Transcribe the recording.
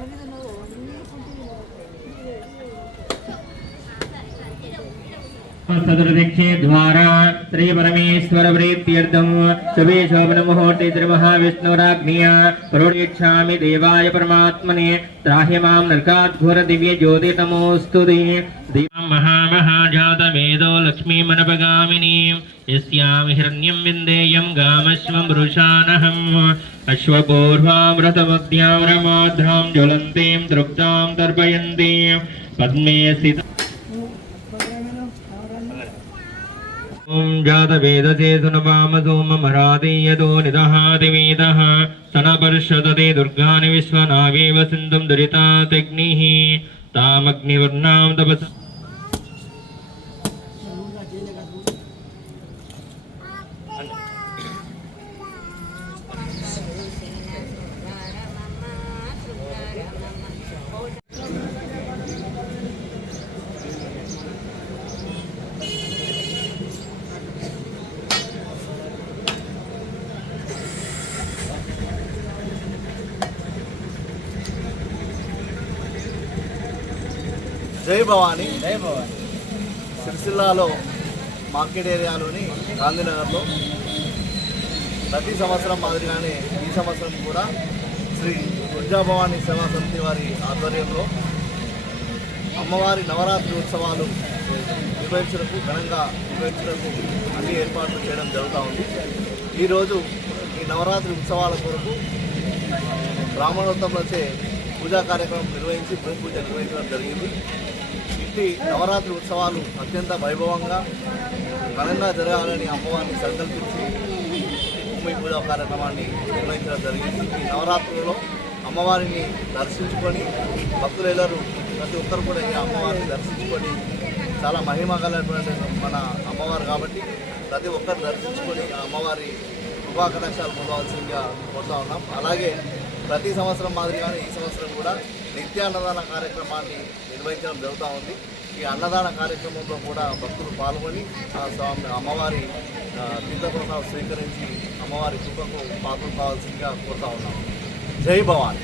Vuelve de nuevo. सदृदीक्षे द्वारा श्री परमेश्वर प्रीत्यर्थम शुभे शोभनमुहूर्ते श्रीमहाविष्णुराज्ञया प्रोडीक्षामि देवाय परमात्मने। त्राहि माँ नरकाद्घोर दिव्य ज्योतितमोऽस्तु महामहाजातमेदो लक्ष्मीमनपगामिनीं। यस्यां हिरण्यं विन्देयं गामश्वं वृषाणहम् अश्वपूर्वामृतमद्यां रमाद्रां ज्वलन्तीं तृप्तां तर्पयन्तीं। पद्मे स्थित ఓం జాతవేదసే సునవామసోమరాధీయతో నిదహాదివేద సనపర్షదే దుర్గాని విశ్వనావేవ సింధుం దురితాగ్ని తామగ్నివర్ణాం తపస జై భవాని. జై భవాని సిరిసిల్లాలో మార్కెట్ ఏరియాలోని గాంధీనగర్లో ప్రతి సంవత్సరం మాదిరిగానే ఈ సంవత్సరం కూడా శ్రీ దుర్గాభవాని సేవా సమితి వారి ఆధ్వర్యంలో అమ్మవారి నవరాత్రి ఉత్సవాలు నిర్వహించడానికి ఘనంగా నిర్వహించడానికి అన్ని ఏర్పాట్లు చేయడం జరుగుతూ ఉంది. ఈరోజు ఈ నవరాత్రి ఉత్సవాల కొరకు బ్రాహ్మణోత్సవంలోచే పూజా కార్యక్రమం నిర్వహించి భూమి పూజ నిర్వహించడం జరిగింది. ఇట్టి నవరాత్రి ఉత్సవాలు అత్యంత వైభవంగా ఘనంగా జరగాలని అమ్మవారిని సంకల్పించి భూమి పూజ కార్యక్రమాన్ని నిర్వహించడం జరిగింది. ఈ నవరాత్రులలో అమ్మవారిని దర్శించుకొని భక్తులెల్లరూ ప్రతి ఒక్కరు కూడా ఈ అమ్మవారిని దర్శించుకొని చాలా మహిమ గలటువంటి మన అమ్మవారు కాబట్టి ప్రతి ఒక్కరు దర్శించుకొని అమ్మవారి కృపాకటాక్షాలు పొందవలసిందిగా కోరుతా ఉన్నాం. అలాగే ప్రతి సంవత్సరం మాదిరిగానే ఈ సంవత్సరం కూడా నిత్య అన్నదాన కార్యక్రమాన్ని నిర్వహించడం జరుగుతూ ఉంది. ఈ అన్నదాన కార్యక్రమంలో కూడా భక్తులు పాల్గొని స్వామి అమ్మవారి ఆ, తీర్థప్రసాదం స్వీకరించి అమ్మవారి కృపకు పాత్ర కావాల్సిందిగా కోరుతా ఉన్నాం. జై భవాన్.